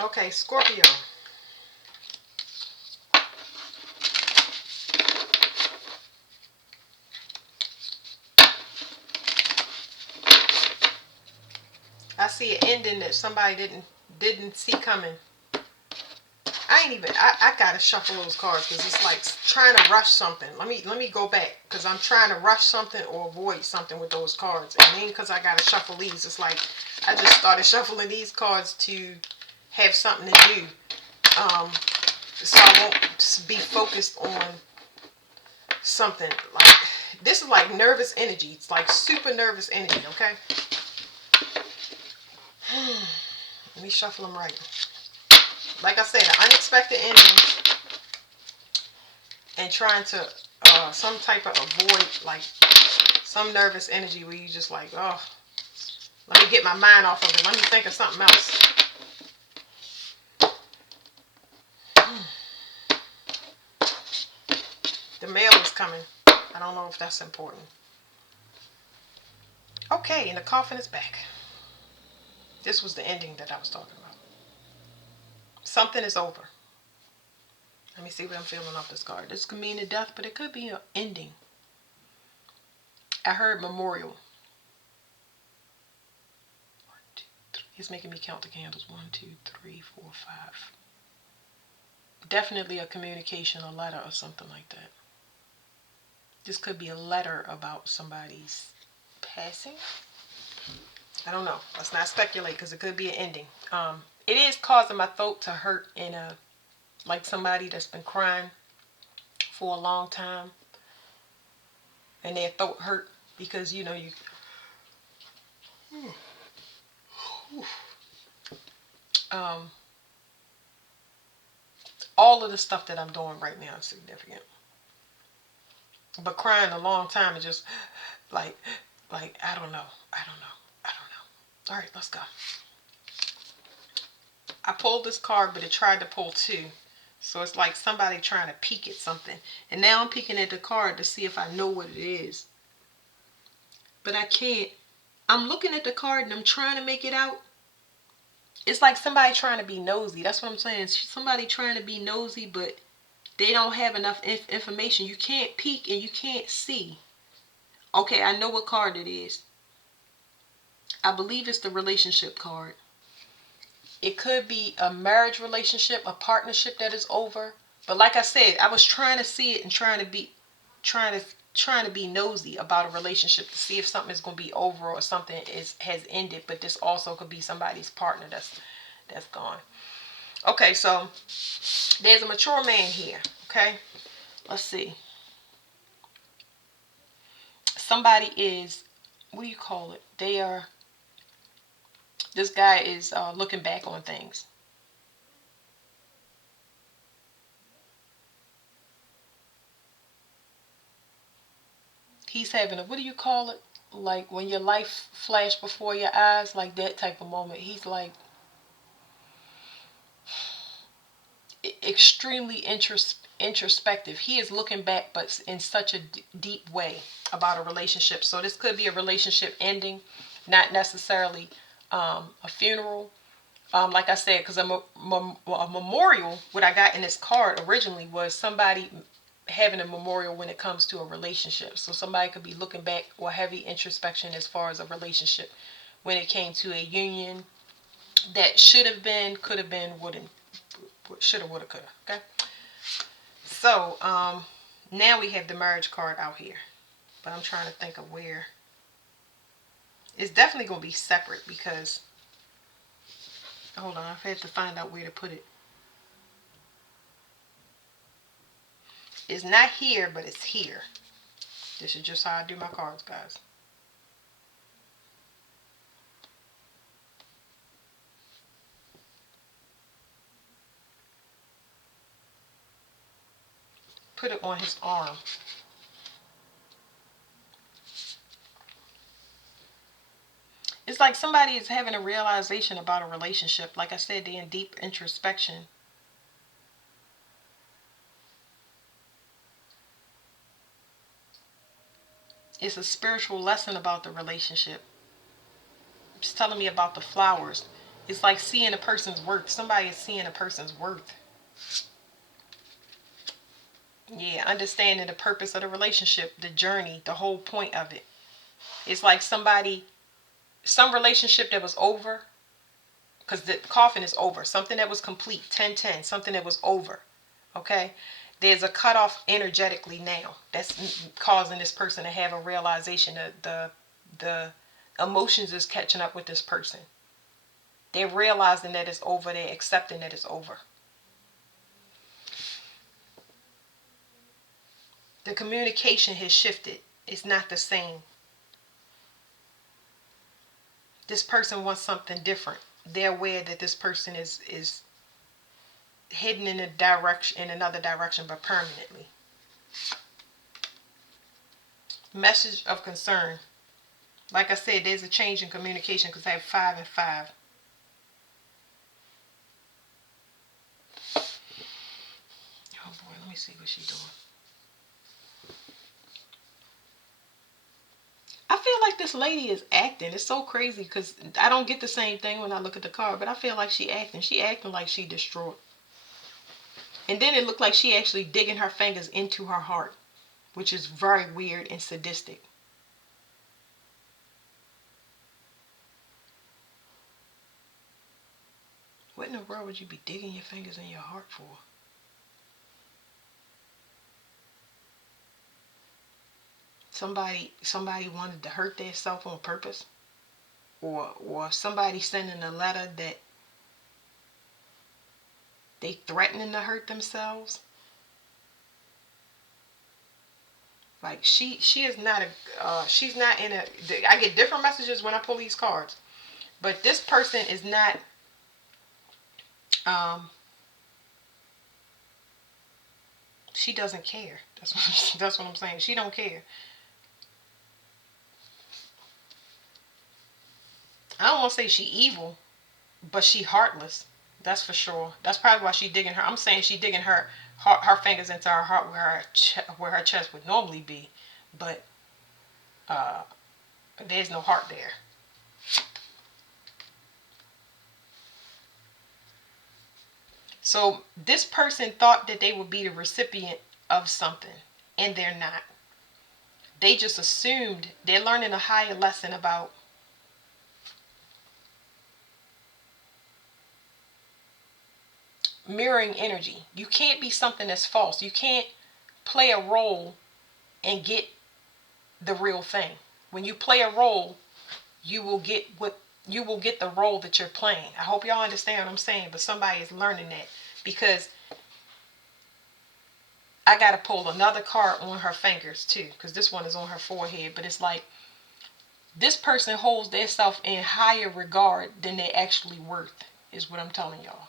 Okay, Scorpio. I see an ending that somebody didn't see coming. I ain't even. I gotta shuffle those cards because it's like trying to rush something. Let me go back because I'm trying to rush something or avoid something with those cards. And then because I gotta shuffle these, it's like I just started shuffling these cards to have something to do. Um, so I won't be focused on something like this is like nervous energy. It's like super nervous energy. Okay. Let me shuffle them right. Like I said, an unexpected ending and trying to some type of avoid like some nervous energy where you just like, oh, let me get my mind off of it. Let me think of something else. The mail is coming. I don't know if that's important. Okay, and the coffin is back. This was the ending that I was talking about. Something is over. Let me see what I'm feeling off this card. This could mean a death, but it could be an ending. I heard memorial. It's making me count the candles. 1, 2, 3, 4, 5. Definitely a communication, a letter, or something like that. This could be a letter about somebody's passing. I don't know. Let's not speculate because it could be an ending. It is causing my throat to hurt in a like somebody that's been crying for a long time and their throat hurt because you know you. Um, all of the stuff that I'm doing right now is significant, but crying a long time is just like I don't know. I don't know. I don't know. All right, let's go. I pulled this card, but it tried to pull two. So it's like somebody trying to peek at something. And now I'm peeking at the card to see if I know what it is. But I can't. I'm looking at the card and I'm trying to make it out. It's like somebody trying to be nosy. That's what I'm saying. Somebody trying to be nosy, but they don't have enough information. You can't peek and you can't see. Okay, I know what card it is. I believe it's the relationship card. It could be a marriage relationship, a partnership that is over. But like I said, I was trying to see it and trying to be nosy about a relationship to see if something is going to be over or something has ended. But this also could be somebody's partner that's gone. Okay, so there's a mature man here. Okay, let's see. Somebody is, what do you call it? This guy is looking back on things. He's having a, what do you call it? Like when your life flashed before your eyes, like that type of moment. He's like extremely introspective. He is looking back, but in such a deep way about a relationship. So this could be a relationship ending, not necessarily a funeral. Like I said, because a memorial, what I got in this card originally was somebody having a memorial when it comes to a relationship. So somebody could be looking back or heavy introspection as far as a relationship when it came to a union that should have been, could have been, wouldn't, should have, would have, could have. Okay. So now we have the marriage card out here, but I'm trying to think of where. It's definitely going to be separate because hold on, I have to find out where to put it. It's not here, but it's here. This is just how I do my cards, guys. Put it on his arm. It's like somebody is having a realization about a relationship. Like I said, they're in deep introspection. It's a spiritual lesson about the relationship. It's telling me about the flowers. It's like seeing a person's worth. Somebody is seeing a person's worth. Yeah, understanding the purpose of the relationship, the journey, the whole point of it. It's like some relationship that was over, because the coffin is over. Something that was complete, 10-10, something that was over. Okay? There's a cutoff energetically now that's causing this person to have a realization that the emotions is catching up with this person. They're realizing that it's over. They're accepting that it's over. The communication has shifted. It's not the same. This person wants something different. They're aware that this person is hidden in another direction, but permanently. Message of concern. Like I said, there's a change in communication because I have 5 and 5. Oh boy, let me see what she's doing. I feel like this lady is acting. It's so crazy because I don't get the same thing when I look at the card, but I feel like she acting. She acting like she distraught. And then it looked like she actually digging her fingers into her heart, which is very weird and sadistic. What in the world would you be digging your fingers in your heart for? Somebody wanted to hurt themselves on purpose, or somebody sending a letter that they threatening to hurt themselves. Like she is not a she's not in a. I get different messages when I pull these cards, but this person is not. Um, she doesn't care. That's what I'm saying. She don't care. I don't want to say she evil, but she heartless. That's for sure. That's probably why she digging her. I'm saying she digging her fingers into her heart where her chest would normally be, but uh, there's no heart there. So this person thought that they would be the recipient of something, and they're not. They just assumed they're learning a higher lesson about mirroring energy. You can't be something that's false. You can't play a role and get the real thing. When you play a role, you will get the role that you're playing. I hope y'all understand what I'm saying, but somebody is learning that because I got to pull another card on her fingers too, because this one is on her forehead, but it's like this person holds their self in higher regard than they actually worth, is what I'm telling y'all.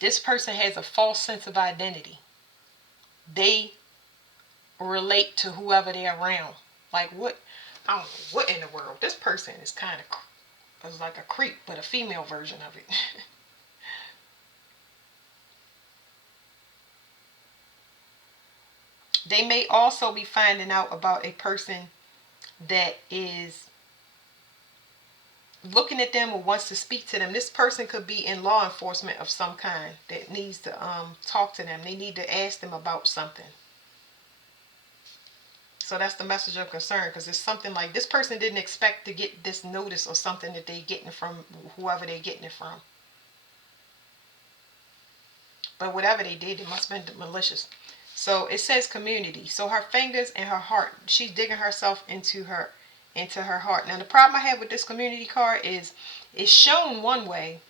This person has a false sense of identity. They relate to whoever they're around. Like what? I don't know what in the world. This person is kind of is like a creep, but a female version of it. They may also be finding out about a person that is looking at them or wants to speak to them. This person could be in law enforcement of some kind that needs to talk to them. They need to ask them about something. So that's the message of concern, because it's something like this person didn't expect to get this notice or something that they're getting from whoever they're getting it from. But whatever they did, it must have been malicious. So it says community. So her fingers and her heart, she's digging herself into her heart. Now the problem I have with this community card is it's shown one way,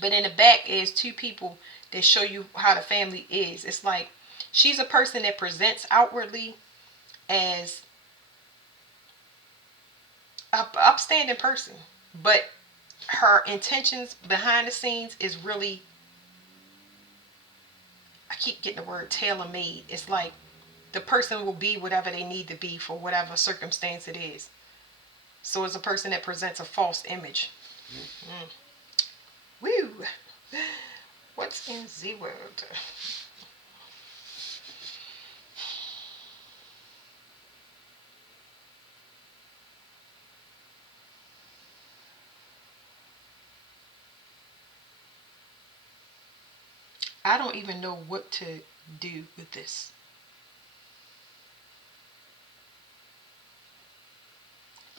but in the back is two people that show you how the family is. It's like she's a person that presents outwardly as a upstanding person, but her intentions behind the scenes is really, I keep getting the word tailor made. It's like the person will be whatever they need to be for whatever circumstance it is. So it's a person that presents a false image. Mm. Woo! What's in the world? I don't even know what to do with this.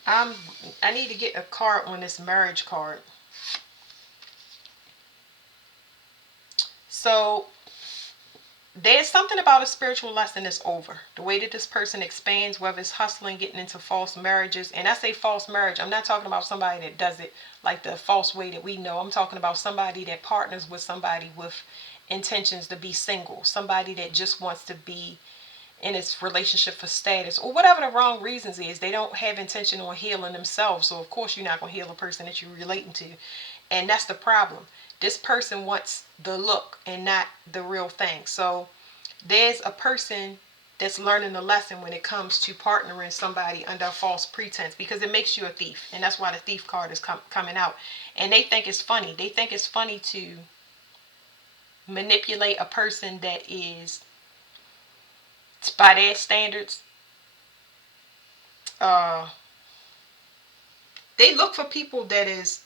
I'm I need to get a card on this marriage card. So there's something about a spiritual lesson that's over. The way that this person expands, whether it's hustling, getting into false marriages. And I say false marriage, I'm not talking about somebody that does it like the false way that we know. I'm talking about somebody that partners with somebody with intentions to be single. Somebody that just wants to be in its relationship for status or whatever the wrong reasons is. They don't have intention on healing themselves. So of course you're not going to heal a person that you're relating to. And that's the problem. This person wants the look and not the real thing. So there's a person that's learning the lesson when it comes to partnering somebody under a false pretense, because it makes you a thief. And that's why the thief card is coming out. And they think it's funny. They think it's funny to manipulate a person that is, by their standards, they look for people that's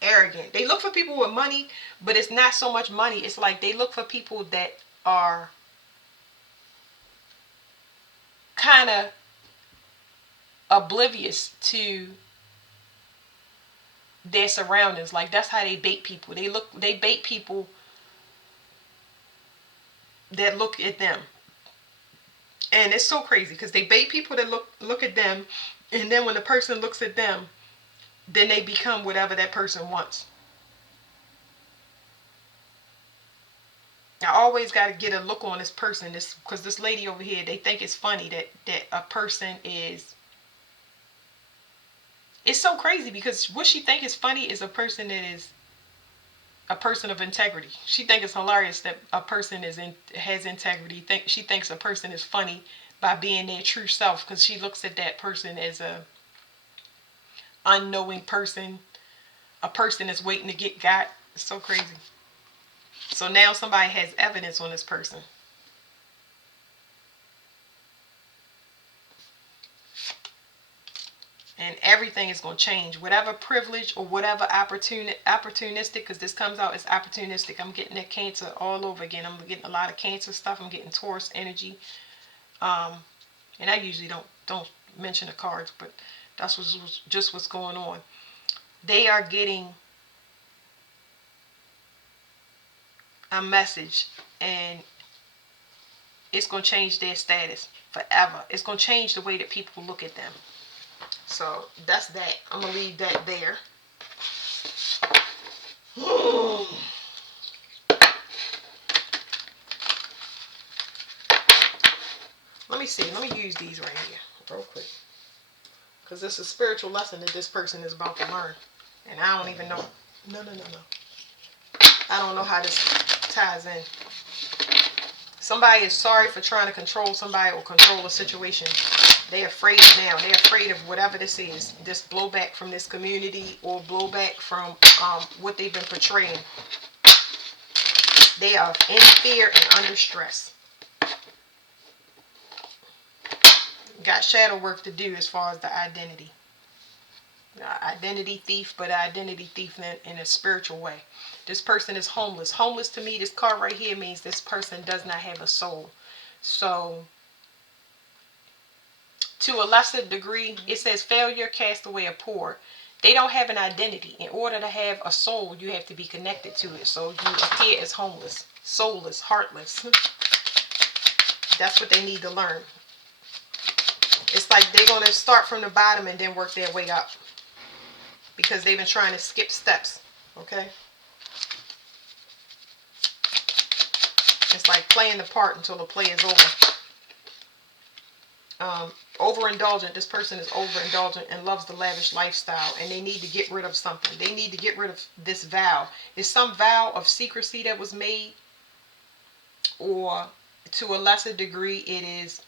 arrogant. They look for people with money, but it's not so much money. It's like they look for people that are kind of oblivious to their surroundings. Like that's how they bait people. They bait people that look at them. And it's so crazy because they bait people that look at them, and then when the person looks at them, then they become whatever that person wants. I always got to get a look on this person, because this lady over here, they think it's funny that a person is. It's so crazy because what she think is funny is a person that is a person of integrity. She thinks it's hilarious that a person has integrity. She thinks a person is funny by being their true self, because she looks at that person as a unknowing person, a person that's waiting to get got. It's so crazy. So now somebody has evidence on this person. And everything is going to change. Whatever privilege or whatever opportunistic, because this comes out as opportunistic. I'm getting that Cancer all over again. I'm getting a lot of Cancer stuff. I'm getting Taurus energy. And I usually don't mention the cards, but that's just what's going on. They are getting a message, and it's going to change their status forever. It's going to change the way that people look at them. So that's that. I'm going to leave that there. Let me see. Let me use these right here real quick, because this is a spiritual lesson that this person is about to learn. And I don't even know. No. I don't know how this ties in. Somebody is sorry for trying to control somebody or control a situation. They're afraid now. They're afraid of whatever this is. This blowback from this community or blowback from what they've been portraying. They are in fear and under stress. Got shadow work to do as far as the identity. Identity thief, but identity thief in a spiritual way. This person is homeless. Homeless, to me, this card right here means this person does not have a soul. So to a lesser degree, it says failure, castaway, or poor. They don't have an identity. In order to have a soul, you have to be connected to it. So you appear as homeless, soulless, heartless. That's what they need to learn. It's like they're going to start from the bottom and then work their way up, because they've been trying to skip steps. Okay? It's like playing the part until the play is over. Overindulgent. This person is overindulgent and loves the lavish lifestyle, and they need to get rid of something. They need to get rid of this vow. It's some vow of secrecy that was made, or to a lesser degree, it is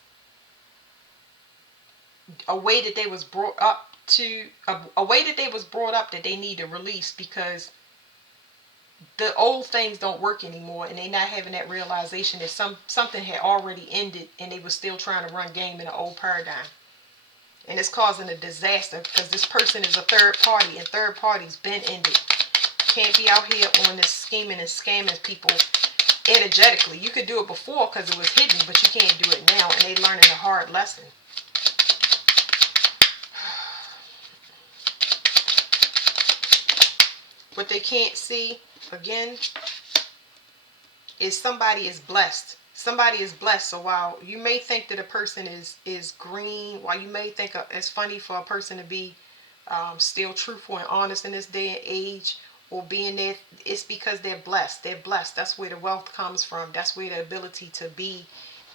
a way that they was brought up to, a way that they was brought up that they need to release, because the old things don't work anymore, and they not having that realization that something had already ended and they were still trying to run game in an old paradigm. And it's causing a disaster, because this person is a third party, and third parties been ended. Can't be out here on this scheming and scamming people energetically. You could do it before because it was hidden, but you can't do it now, and they learning a hard lesson. What they can't see, again, is somebody is blessed. Somebody is blessed. So while you may think that a person is green, while you may think it's funny for a person to be still truthful and honest in this day and age, or being there, it's because they're blessed. They're blessed. That's where the wealth comes from. That's where the ability to be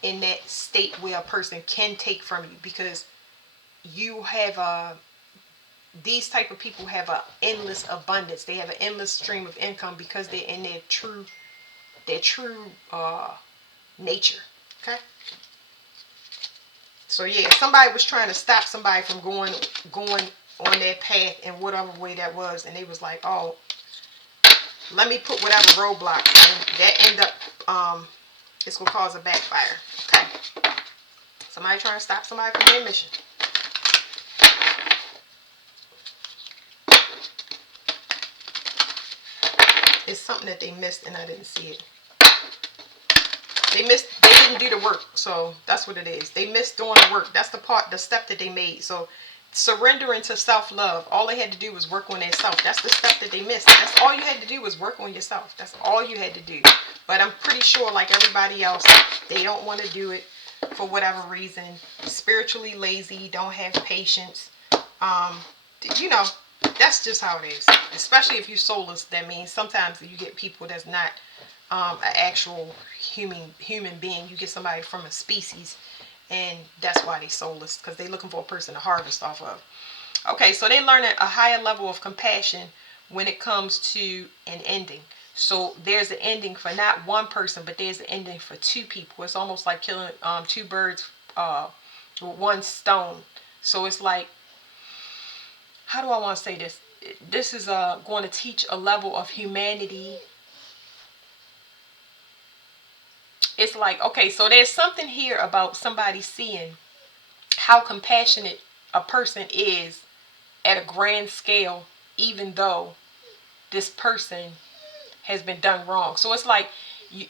in that state where a person can take from you, because you have these type of people have an endless abundance. They have an endless stream of income because they're in their true nature. Okay. So yeah, somebody was trying to stop somebody from going on their path in whatever way that was, and they was like, oh, let me put whatever roadblocks, and that end up it's gonna cause a backfire. Okay. Somebody trying to stop somebody from their mission. It's something that they missed and I didn't see it. They didn't do the work. So that's what it is. They missed doing the work. That's the step that they made. So surrendering to self-love. All they had to do was work on themselves. That's the step that they missed. That's all you had to do was work on yourself. That's all you had to do. But I'm pretty sure, like everybody else, they don't want to do it for whatever reason. Spiritually lazy, don't have patience. You know, that's just how it is. Especially if you're soulless, that means sometimes you get people that's not an actual human being. You get somebody from a species, and that's why they soulless, because they're looking for a person to harvest off of. Okay, so they learn a higher level of compassion when it comes to an ending. So there's an ending for not one person, but there's an ending for two people. It's almost like killing two birds with one stone. So it's like, how do I want to say this? This is going to teach a level of humanity. It's like, okay, so there's something here about somebody seeing how compassionate a person is at a grand scale, even though this person has been done wrong. So it's like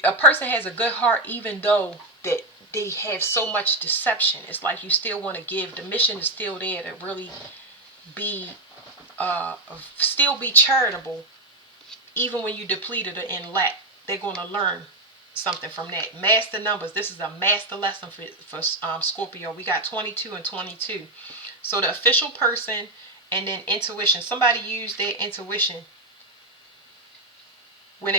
a person has a good heart, even though that they have so much deception. It's like you still want to give. The mission is still there to really be still be charitable, even when you depleted or in lack. They're going to learn something from that. Master numbers. This is a master lesson for Scorpio. We got 22 and 22. So the official person, and then intuition. Somebody used their intuition when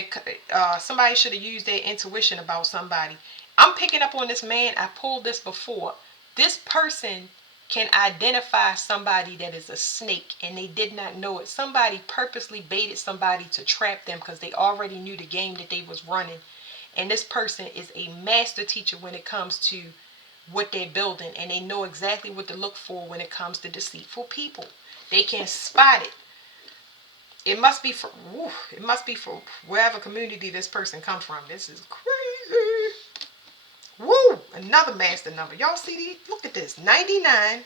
somebody should have used their intuition about somebody. I'm picking up on this man. I pulled this before. This person can identify somebody that is a snake, and they did not know it. Somebody purposely baited somebody to trap them because they already knew the game that they was running. And this person is a master teacher when it comes to what they're building, and they know exactly what to look for when it comes to deceitful people. They can spot it. It must be for wherever community this person comes from. This is crazy. Woo! Another master number. Y'all see these? Look at this. 99.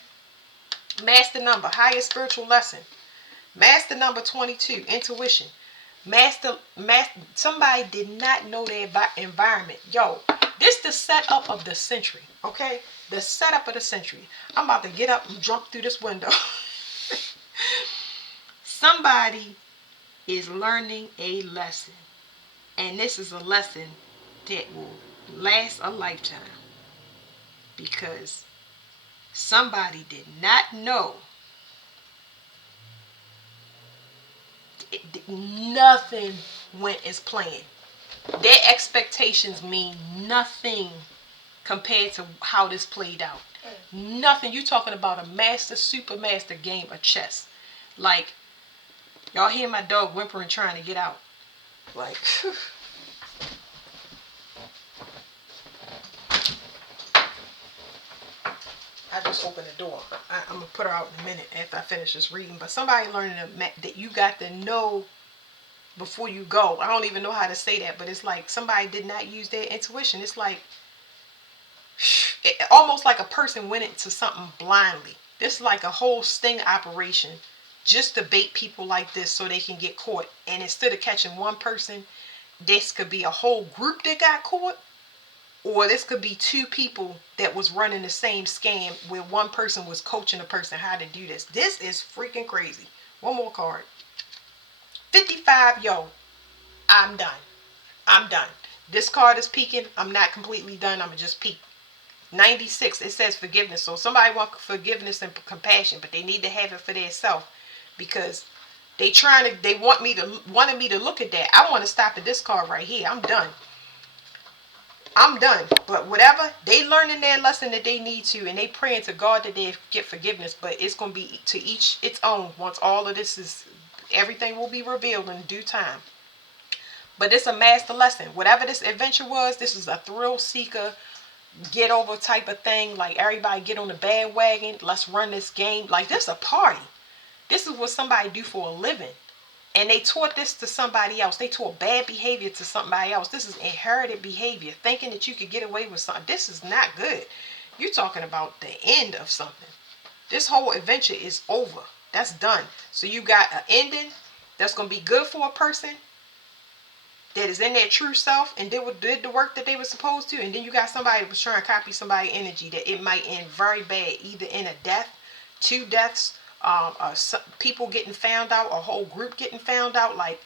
Master number. Highest spiritual lesson. Master number 22. Intuition. Master. Somebody did not know their environment. Yo, this the setup of the century. Okay? The setup of the century. I'm about to get up and jump through this window. Somebody is learning a lesson. And this is a lesson that will last a lifetime, because somebody did not know. Nothing went as planned. Their expectations mean nothing compared to how this played out. Nothing. You talking about a master, super master game of chess. Like, y'all hear my dog whimpering trying to get out. Like, I just opened the door. I'm going to put her out in a minute after I finish this reading. But somebody learning that you got to know before you go. I don't even know how to say that, but it's like somebody did not use their intuition. It's like, almost like a person went into something blindly. This is like a whole sting operation just to bait people like this so they can get caught. And instead of catching one person, this could be a whole group that got caught, or this could be two people that was running the same scam where one person was coaching a person how to do this. This is freaking crazy. One more card. 55, yo, I'm done. I'm done. This card is peaking. I'm not completely done. I'm just peak. 96, it says forgiveness. So somebody wants forgiveness and compassion, but they need to have it for themselves, because they wanted me to look at that. I want to stop at this card right here. I'm done. I'm done. But whatever, they learning their lesson that they need to, and they praying to God that they get forgiveness. But it's gonna be to each its own. Once all of this is, everything will be revealed in due time. But it's a master lesson. Whatever this adventure was, this is a thrill seeker, get over type of thing. Like, everybody get on the bandwagon. Let's run this game. Like, this a party. This is what somebody do for a living. And they taught this to somebody else. They taught bad behavior to somebody else. This is inherited behavior. Thinking that you could get away with something. This is not good. You're talking about the end of something. This whole adventure is over. That's done. So you got an ending that's going to be good for a person that is in their true self and did the work that they were supposed to. And then you got somebody that was trying to copy somebody's energy, that it might end very bad, either in a death, two deaths, people getting found out, a whole group getting found out. Like,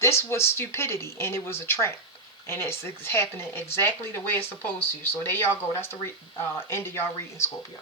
this was stupidity, and it was a trap, and it's happening exactly the way it's supposed to. So there y'all go. That's the end of y'all reading, Scorpio.